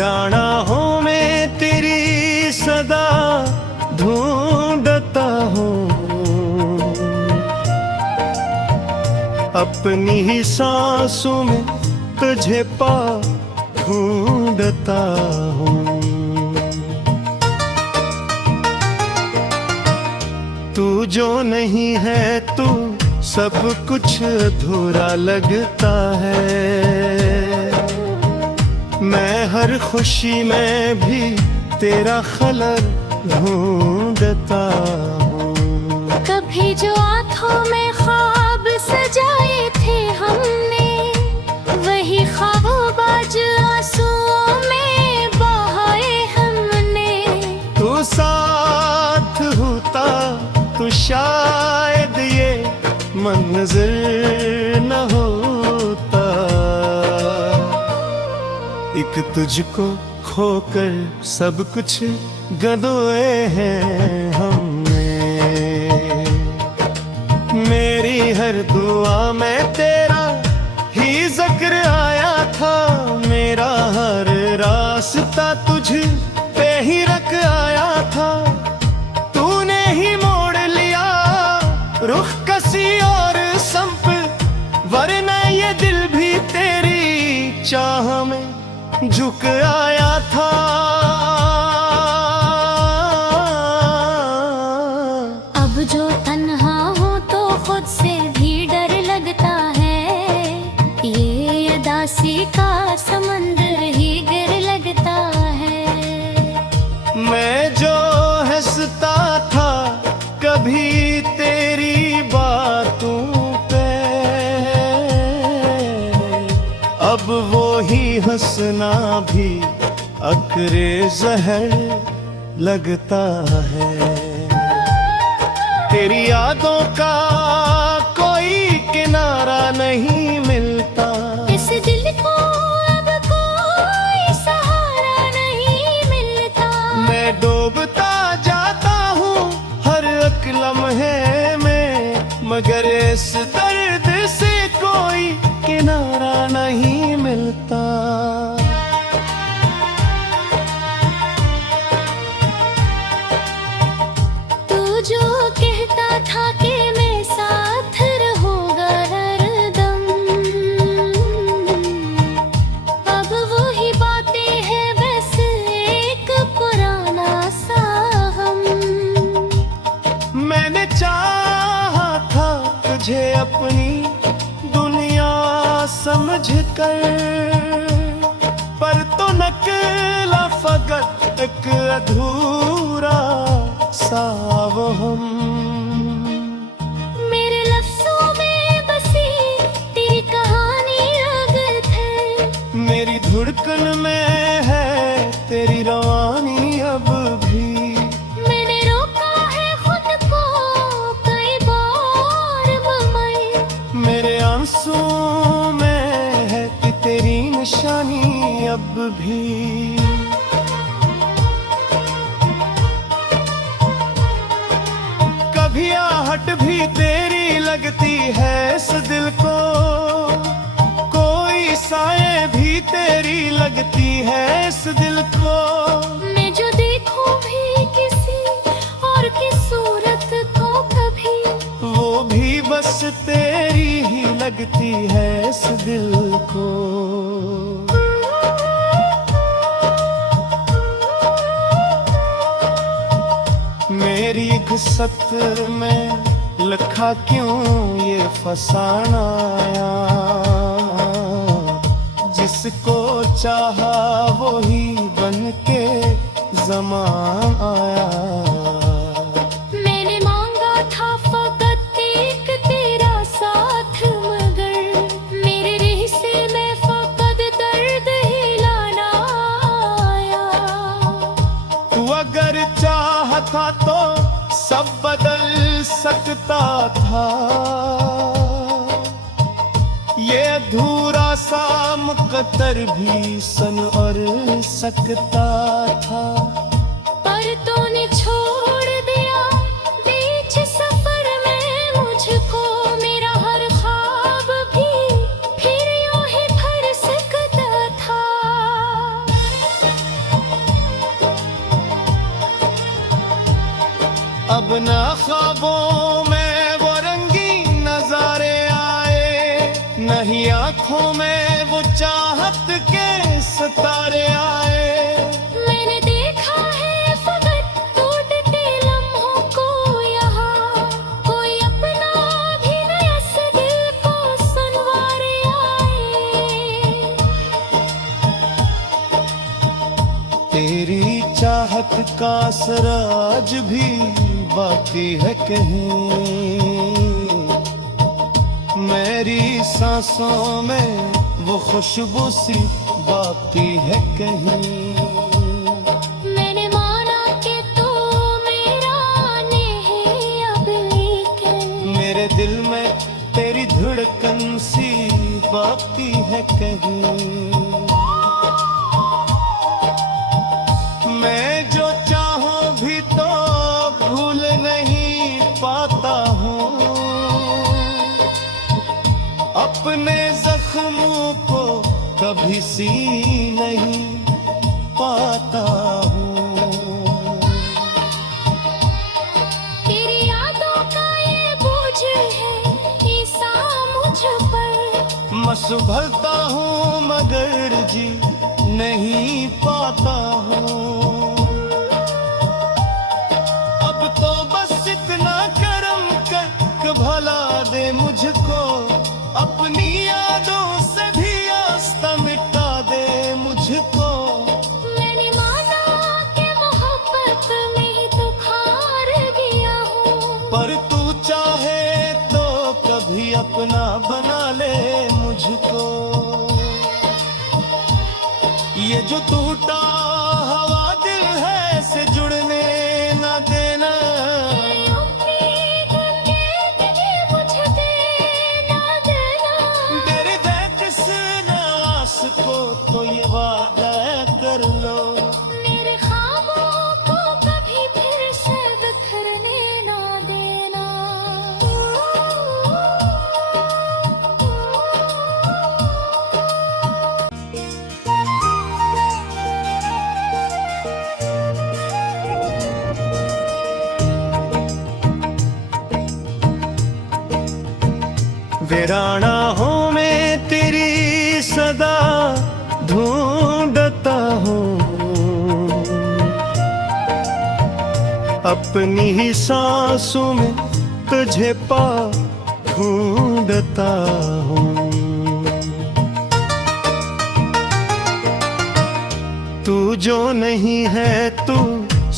राहों में तेरी सदा ढूंढता हूँ, अपनी ही सांसों में तुझे पा ढूंढता हूँ। तू जो नहीं है तू सब कुछ अधूरा लगता है। मैं हर खुशी में भी तेरा खलल ढूंढता हूँ। कभी जो आँखों में ख्वाब सजाए थे हमने, वही ख्वाब आज आंसुओं में बहाए हमने। तू साथ होता तो शायद ये मंज़िल न होता। एक तुझको खोकर सब कुछ गंवाए हैं हमने। मेरी हर दुआ में तेरा ही जिक्र आया था, मेरा हर रास्ता तुझ पे ही रख आया था। तूने ही मोड़ लिया रुख किसी और संप, वरना ये दिल भी तेरी चाह में झुक आया था। अब जो तन्हा हो तो खुद से भी डर लगता है, ये उदासी का समंदर ही गिर लगता है। मैं जो हंसता था कभी तेरी बातों पे, अब वो ही हंसना भी अकरे जहर लगता है। तेरी यादों का कोई किनारा नहीं मिलता, इस दिल को अब कोई सहारा नहीं मिलता। मैं डूबता जाता हूँ हर एक लम्हे में, मगर इस दर्द से कोई किनारा नहीं मिलता। तू जो कहता था कि मैं साथ रहूंगा हरदम, अब वही बातें हैं बस एक पुराना सा हम। मैंने चाहा था तुझे अपनी दुनिया समझ कर, पर तो निकला फकत एक अधूरा सा वो हम। मेरे लफ्ज़ों में बसी तेरी कहानी अगर थे, मेरी धड़कन में है तेरी रवानी अब भी। मैंने रोका है खुद को कई बार ममई, मेरे आंसुओं में है कि तेरी निशानी अब भी। कभी आहट भी तेरी लगती है इस दिल को, कोई साए भी तेरी लगती है इस दिल को। मैं जो देखूं भी किसी और की सूरत को कभी, वो भी बस तेरी ही लगती है इस दिल को। मेरी घुसत में लिखा क्यों ये फसाना आया, जिसको चाहा वो ही बन के ज़मां आया। मैंने मांगा था फकत एक तेरा साथ, मगर मेरे रिश्ते में फकत दर्द ही लाना आया। तू अगर चाहता तो सब बदल सकता था, ये अधूरा सा मुकद्दर भी संवर सकता था। पर तूने छोड़ दिया बीच सफर में मुझको, मेरा हर ख्वाब भी फिर यूं ही भर सकता था। अब ना ख्वाबों में वो रंगीन नजारे आए, नहीं आंखों में वो चाहत के सितारे आए। मैंने देखा है फकत टूटते लम्हों को यहाँ, कोई अपना भी नया से दिल को सुनवारे आए। तेरी चाहत का असर आज भी बाकी है कहीं, मेरी सांसों में वो खुशबू सी बाकी है कहीं। मैंने माना कि तू मेरा नहीं अब, लेकिन मेरे दिल में तेरी धड़कन सी बाकी है कहीं। मैं जो चाहूं भी तो भूल नहीं पाता हूँ, अपने जख्मों को कभी सी नहीं पाता हूँ। तेरी यादों का ये बोझ है ईसा मुझ पर, मैं संभलता हूँ मगर जी नहीं पाता हूँ। अब तो बस इतना करम कर कि भला दे मुझको, अपनी यादों से भी आस्था मिटा दे मुझको। मैंने माना कि मोहब्बत में ही तो खार गया हूँ, पर तू चाहे तो कभी अपना बना ले मुझको। ये जो टूटा हवा दिल है से जुड़ने ना देना, मुझे देना देना। मेरे किस नास को तो ये वादा कर लो, मेरे ख्वाबों को कभी फिर से बिखरने ना देना। वीराना हूँ मैं तेरी सदा ढूंढता हूँ, अपनी ही सांसों में तुझे पा ढूंढता हूँ। तू जो नहीं है तू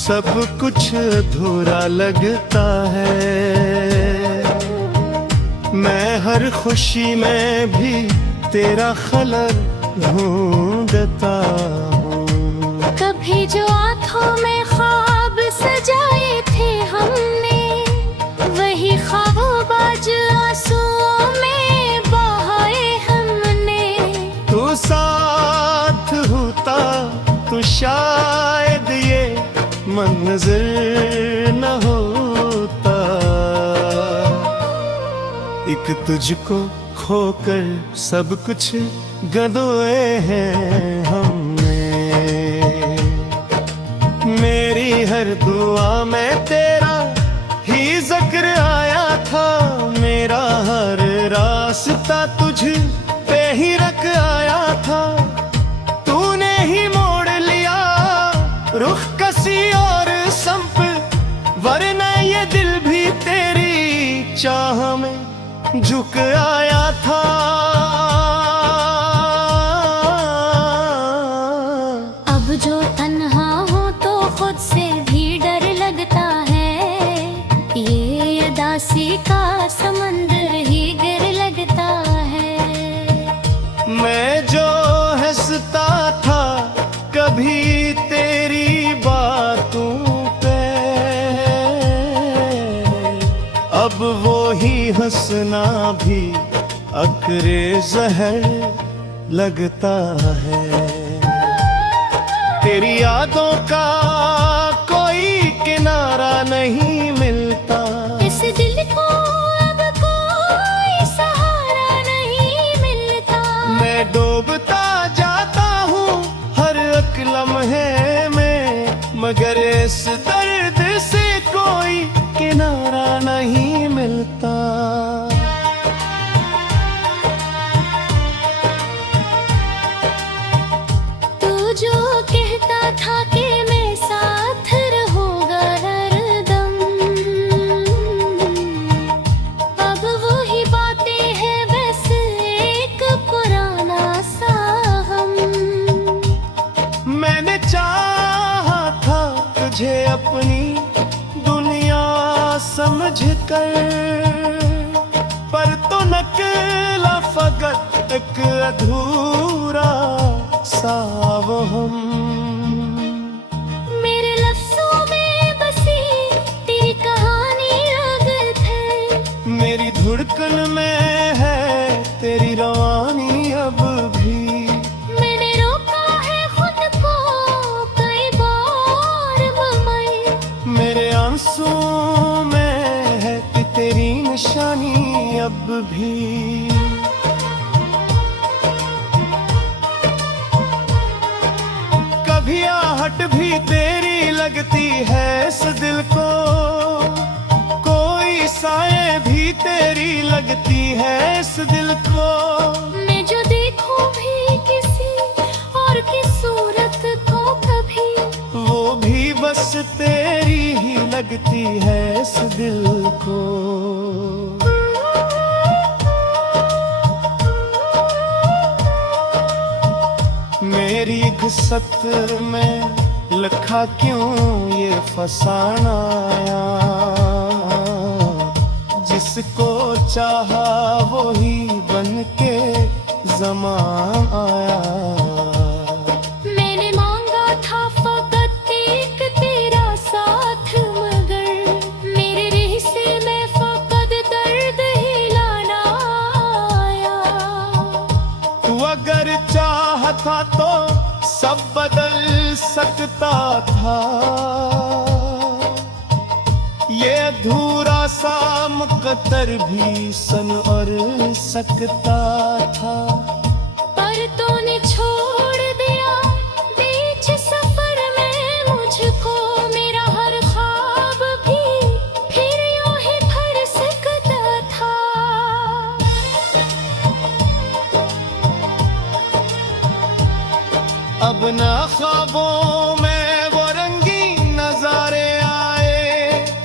सब कुछ अधूरा लगता है, मैं हर खुशी में भी तेरा खलल ढूंढता हूँ। कभी जो आँखों में ख्वाब सजाए थे हमने, वही ख्वाबों आंसुओं में बहाए हमने। तू साथ होता तो शायद ये मंजर न होता, एक तुझको खोकर सब कुछ गंदोए हैं हमने। मेरी हर दुआ में तेरा ही जिक्र आया था, मेरा हर रास्ता तुझ पे ही रख आया था। तूने ही मोड़ लिया रुख किसी और संप, वरना ये दिल भी तेरी चाह में झुक आया था। अब जो तन्हा हो तो खुद से भी डर लगता है, ये दासी का समंदर ही गिर लगता है। मैं जो हंसता था कभी तेरी बातों पे, अब वो ही हंसना भी अकरे जहर लगता है। तेरी यादों का कोई किनारा नहीं मिलता, इस दिल को अब कोई सहारा नहीं मिलता। मैं डूबता जाता हूँ हर एक लम्हे में, मगर इस दर्द से कोई समझ कर, पर तो निकला फकत एक अधूरा सा वो हम। मेरे लफ्जों में बसी तेरी कहानी अगर थे, मेरी धड़कन में है तेरी रवानी अब भी। मैंने रोका है खुद को कई बार मगर, मेरे आंसुओं में है कि तेरी निशानी अब भी। कभी आहट भी तेरी लगती है इस दिल को, कोई साए भी तेरी लगती है इस दिल को। मैं जो देखूं भी किसी और की सूरत को कभी, वो भी बस तेरी ही लगती है इस दिल को। मेरी घुसत में लिखा क्यों ये फसाना आया, जिसको चाहा वो ही बन के ज़मां आया। मैंने मांगा था फकत एक तेरा साथ मगर, मेरे रिश्ते में फकत दर्द ही लाना आया। तू अगर चाहता तो सब बदल सकता था, ये अधूरा सा मुकद्दर भी संवर सकता था। पर तूने छोड़ दिया बीच सफर में मुझको, मेरा हर ख्वाब भी फिर यूं ही भर सकता था। अब ना ख्वाबों में वो रंगीन नजारे आए,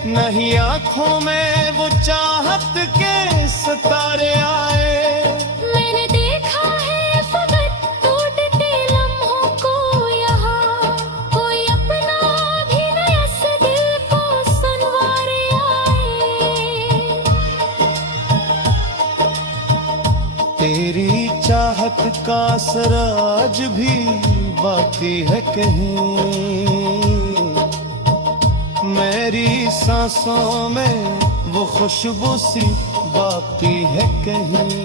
नहीं आंखों में वो चाहत के सितारे आए। मैंने देखा है फकत टूटते लम्हों को यहाँ, कोई अपना भी नया से दिल को सुनवारे आए। तेरी चाहत का असर आज भी बाकी है कहीं, मेरी सांसों में वो खुशबू सी बाकी है कहीं।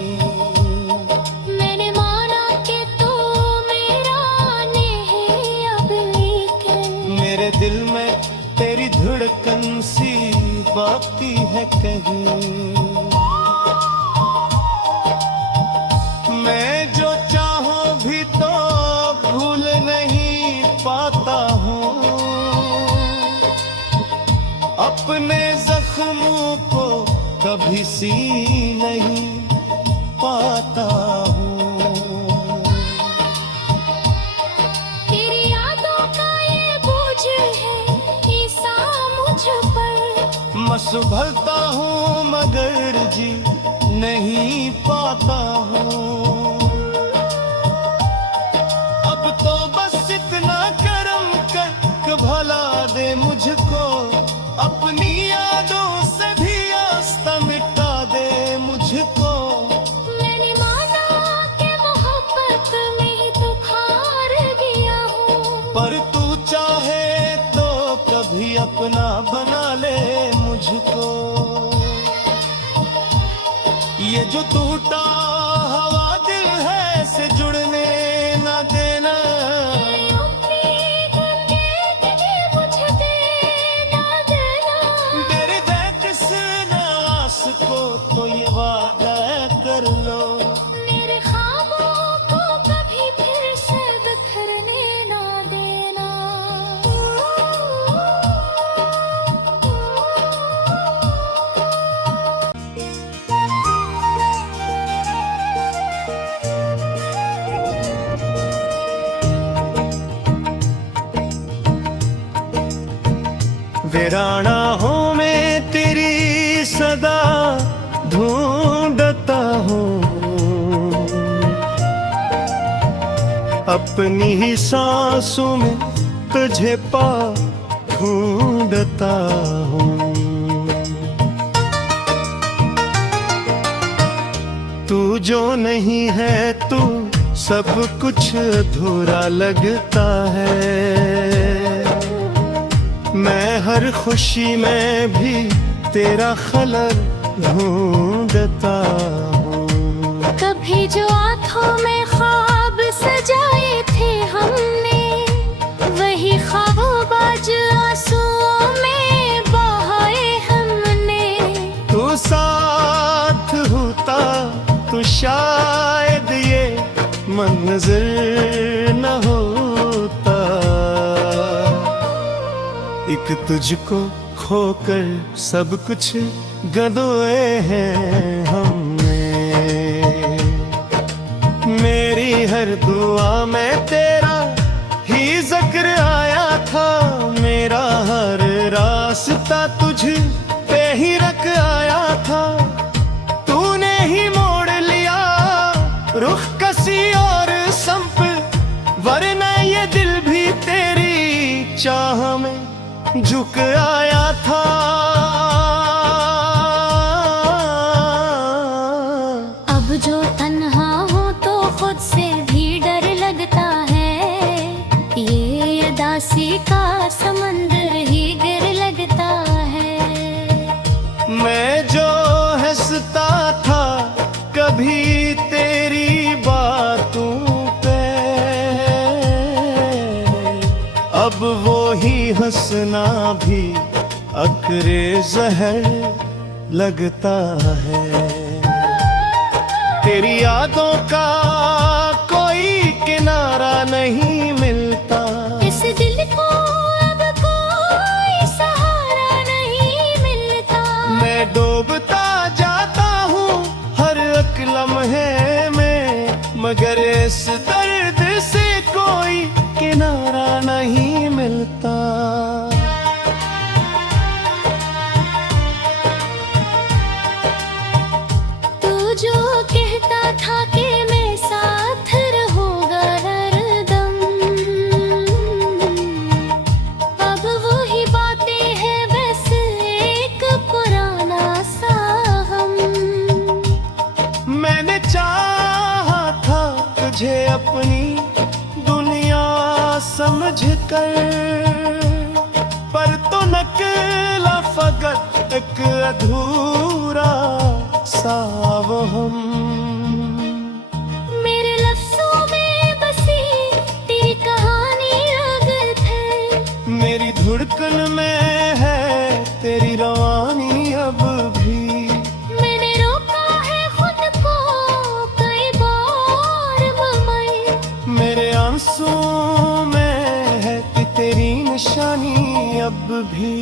मैंने माना कि तू मेरा नहीं अब, लेकिन मेरे दिल में तेरी धड़कन सी बाकी है कहीं। मैं जो चाहूं भी तो भूल नहीं पाता हूँ, अपने जख्मों को कभी सी नहीं पाता हूँ। तेरी यादों का ये बोझ है ईसा मुझ पर, मैं संभलता हूँ मगर जी नहीं पाता हूँ। अब तो बस इतना करम कर भला दे मुझको, अपनी यादों से भी आस्था मिटा दे मुझको। मैंने माना कि मोहब्बत में ही तो हार गया हूँ, पर तू चाहे तो कभी अपना बना ले मुझको। ये जो टूटा हवा दिल है से जुड़ने ना देना, मुझे देना देना। मेरे किस नास को तो ये वादा कर लो, मेरे ख्वाबों को कभी फिर से बिखरने ना देना। वीराना हूँ मैं तेरी सदा ढूंढता हूँ, अपनी ही सांसों में तुझे पा ढूंढता हूँ। जो नहीं है तू सब कुछ अधूरा लगता है। मैं हर खुशी में भी तेरा खलल ढूंढता हूँ। कभी जो आँखों में ख्वाब सजाए थे हमने, वही ख्वाबों आंसुओं में बहाए हमने। तू साथ होता तो शायद ये मंजर न होता। एक तुझको खोकर सब कुछ गंदोए हैं हमने। मेरी हर दुआ में तेरा ही जिक्र आया था। मेरा हर रास्ता तुझ पे ही रख आया था। तूने ही मोड़ लिया रुख किसी और संप, वरना ये दिल भी तेरी चाह में झुक आया था। अब जो तन्हा हो तो खुद से भी डर लगता है। ये उदासी का समंदर ही गिर लगता है। मैं जो हंसता था कभी तेरी बातों पे, अब वो ही हंसना भी अकरे जहर लगता है। तेरी यादों का कोई किनारा नहीं मिलता। इस दिल को अब कोई सहारा नहीं मिलता। मैं डूबता जाता हूँ हर एक लम्हे में, मगर इस दर्द से कोई किनारा नहीं मिलता। तू जो कहता था कि मैं साथ रहूंगा हरदम, अब वही बातें हैं बस एक पुराना सा हम। मैंने चाहा था तुझे अपनी दुनिया समझ कर, पर तो निकला फकत एक अधूरा सा वो हम। मेरे लफ्जों में बसी तेरी कहानी अगर थे। मेरी धड़कन में है तेरी रवानी अब भी। मैंने रोका है खुद को कई बार ममई। मेरे आंसुओं में है कि तेरी निशानी अब भी।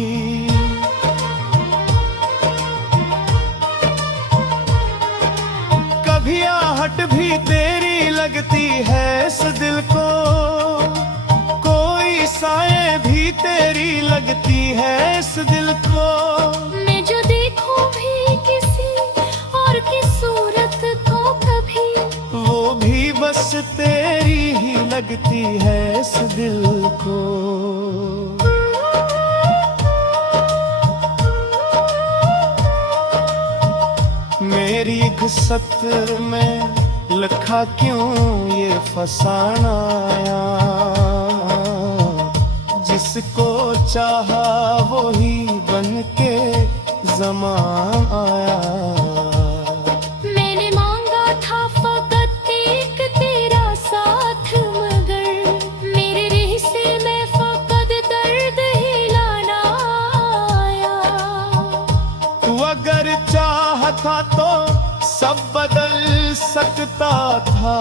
कभी आहट भी तेरी लगती है इस दिल को, कोई साए भी तेरी लगती है इस दिल को। मैं जो देखूं भी किसी और की सूरत को कभी, वो भी बस तेरी ही लगती है इस दिल को। मेरी घुसत में लिखा क्यों ये फसाना आया, जिसको चाहा वो ही बन के ज़मां आया। मैंने मांगा था फकत एक तेरा साथ, मगर मेरे रिश्ते में फकत दर्द ही लाना आया। तू अगर चाहता तो सब बदल सकता था,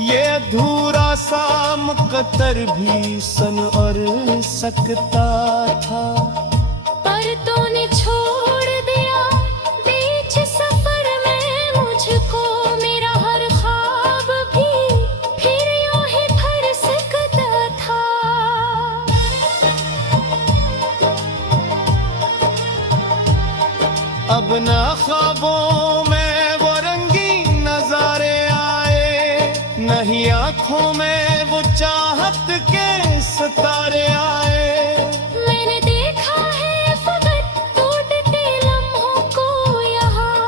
ये अधूरा सा मुकद्दर भी संवर सकता था। पर तूने छोड़ दिया बीच सफर में मुझको, मेरा हर ख्वाब भी फिर यूं ही भर सकता था। अब ना ख्वाबों में वो रंगीन नजारे आए, नहीं आंखों में वो चाहत के सितारे आए। मैंने देखा है फकत टूटते लम्हों को यहाँ,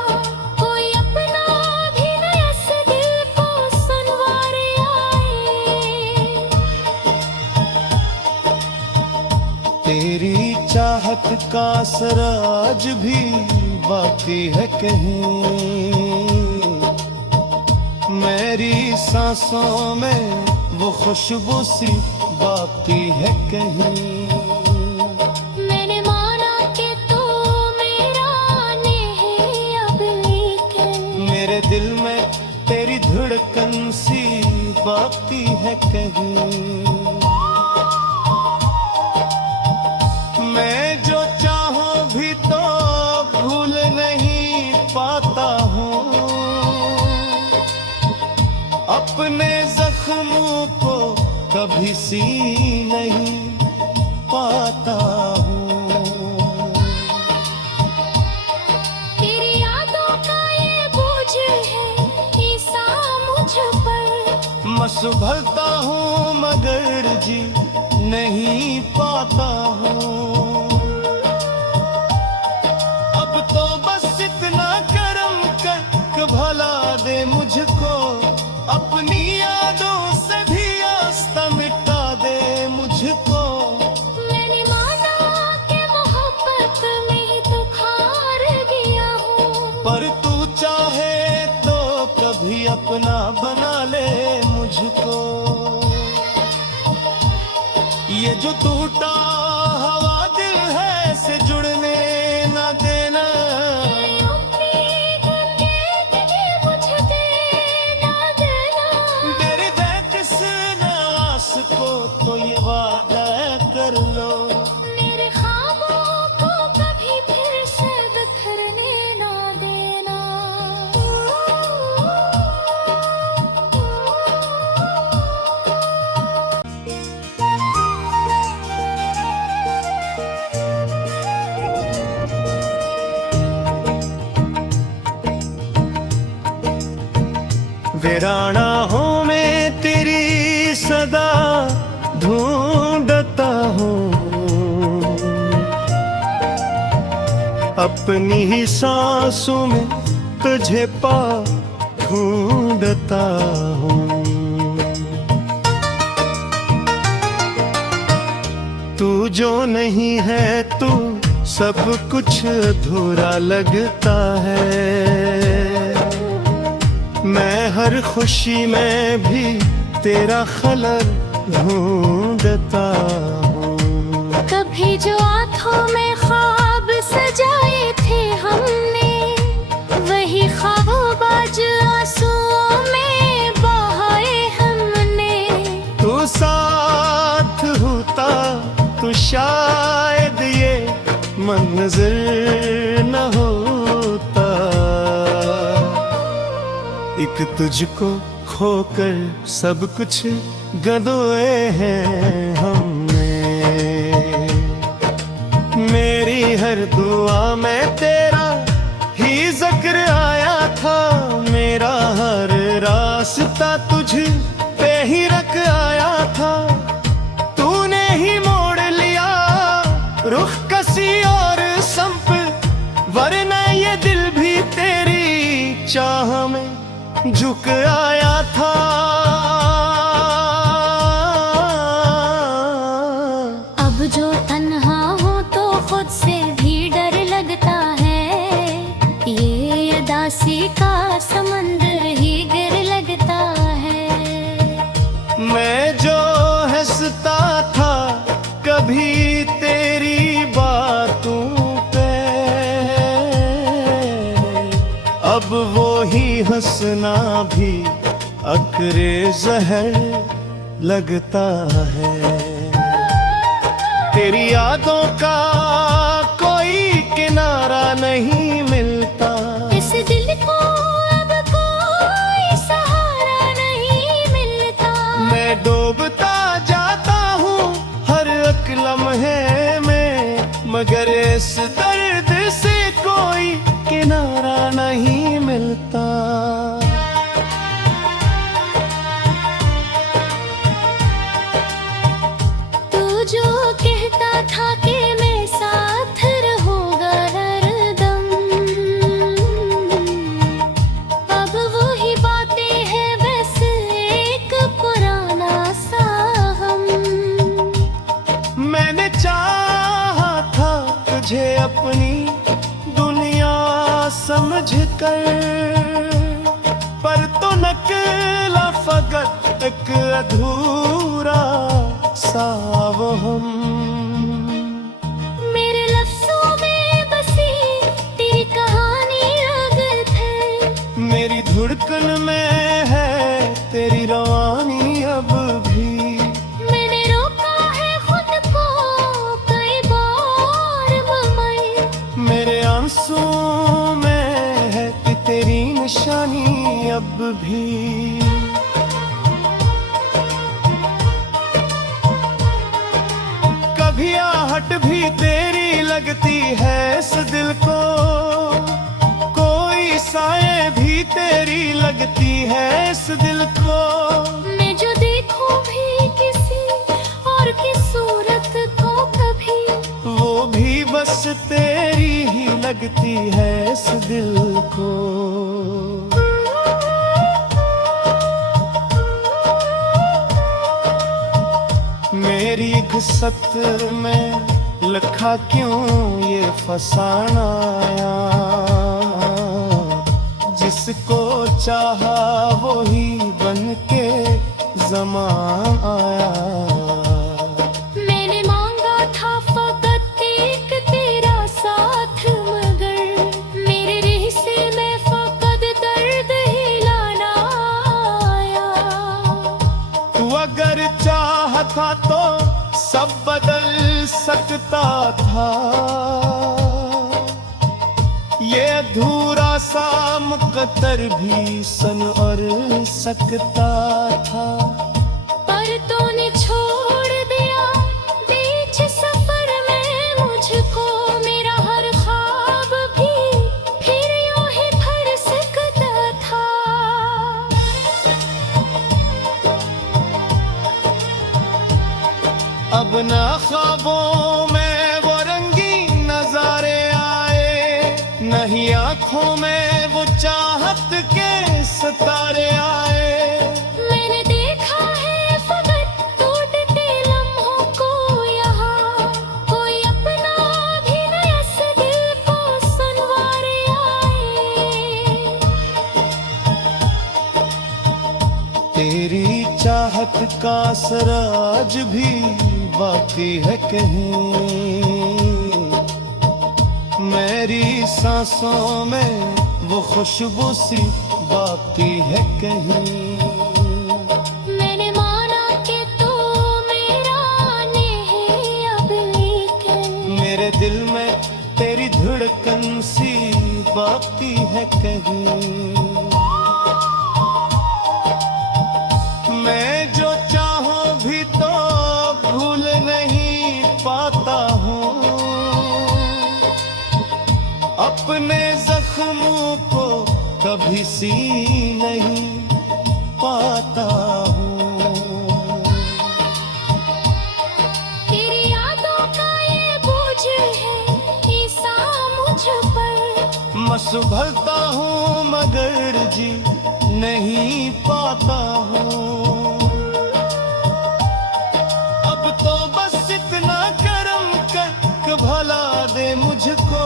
तेरी चाहत का असर आज भी बाकी है कहीं, मेरी सांसों में वो खुशबू सी बाकी है कहीं। मैंने माना कि तू मेरा नहीं अब, लेकिन मेरे दिल में तेरी धड़कन सी बाकी है कहीं। मैं जो चाहूं भी तो भूल नहीं पाता हूँ, अपने जख्मों को कभी सी नहीं पाता हूँ। तेरी यादों का ये बोझ है ईसा मुझ पर, मैं संभलता हूँ मगर जी नहीं पाता हूँ। अब तो बस इतना करम कर कि भला दे मुझको, अपनी यादों से भी आस्था मिटा दे मुझको। मैंने माना कि मोहब्बत में ही तो खार गया हूँ, पर तू चाहे तो कभी अपना बना ले मुझको। ये जो टूटा हवा दिल है से जुड़ने न देना, मुझे देना देना। मेरे किस नास को तो ये वादा कर लो, मेरे ख्वाबों को कभी फिर से बिखरने ना देना। वीराना हूँ मैं तेरी सदा ढूंढता हूँ, अपनी ही सांसों में तुझे पा ढूंढता हूँ। तू जो नहीं है तू सब कुछ अधूरा लगता है, मैं हर खुशी में भी तेरा खलल ढूंढता हूँ। कभी जो आँखों में ख्वाब सजाए थे हमने, वही ख्वाबों आंसुओं में बहाए हमने। तू साथ होता तो शायद ये मंजर न होता, एक तुझको खोकर सब कुछ गंदोए हैं हमने। मेरी हर दुआ में तेरा ही जिक्र आया था, मेरा हर रास्ता तुझ पे ही रख आया था। तूने ही मोड़ लिया रुख किसी और संप, वरना ये दिल भी तेरी चाह में झुक आया था। अब जो तन्हा हो तो खुद से भी डर लगता है, ये उदासी का समंदर ही गिर लगता है। मैं जो हंसता था कभी तेरी बातों पे, अब वो ही हंसना भी अकरे जहर लगता है। तेरी यादों का कोई किनारा नहीं मिलता, इस दिल को अब कोई सहारा नहीं मिलता। मैं डूबता जाता हूँ हर एक लम्हे में, मगर इस दर्द से कोई किनारा नहीं मिलता। तू जो कहता था कि मैं साथ रहूंगा हरदम, अब वही बातें हैं बस एक पुराना सा हम। मैंने चाहा मुझे अपनी दुनिया समझ कर, पर तो निकला फकत एक अधूरा सा वो हम। मेरे लफ्जों में बसी तेरी कहानी अगर थे, मेरी धड़कन में है तेरी रवानी अब भी। मैंने रोका है खुद को कई बार मगर, मेरे आंसुओं में है कि तेरी निशानी अब भी। कभी आहट भी तेरी लगती है इस दिल को, कोई साए भी तेरी लगती है इस दिल को। मैं जो देखूं भी किसी और की सूरत को कभी, वो भी बस तेरी ही लगती है इस दिल को। मेरी घुसत में लिखा क्यों ये फसाना आया, जिसको चाहा वो ही बन के ज़मां आया। मैंने मांगा था फकत एक तेरा साथ मगर, मेरे रिश्ते में फकत दर्द ही लाना आया। तू अगर चाहता तो सब बदल सकता था, ये अधूरा सा मुकद्दर भी संवर सकता था। पर तूने छोड़ दिया बीच सफर में मुझको, मेरा हर ख्वाब भी फिर यूं ही भर सकता था। अब ना ख्वाबों में वो रंगीन नजारे आए, नहीं आंखों में वो चाहत के सितारे आए। मैंने देखा है फकत टूटते लम्हों को यहाँ, कोई अपना भी नया से दिल को सुनवारे आए। तेरी चाहत का असर आज भी बाकी है कहीं, मेरी सांसों में वो खुशबू सी बाकी है कहीं। मैंने माना कि तू मेरा नहीं अब, लेकिन मेरे दिल में तेरी धड़कन सी बाकी है कहीं। मैं जो चाहूं भी तो भूल नहीं पाता हूँ, अपने जख्मों को कभी सी नहीं पाता हूँ। तेरी यादों का ये बोझ है ईसा मुझ पर, मैं संभलता हूँ मगर जी नहीं पाता हूँ। अब तो बस इतना करम कर भला दे मुझको,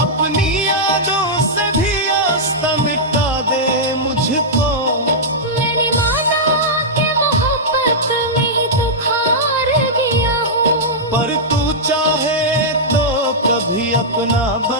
अपनी यादों से भी आस्था मिटा दे मुझको। मैंने माना कि मोहब्बत में ही तो खार गया हूँ, पर तू चाहे तो कभी अपना बन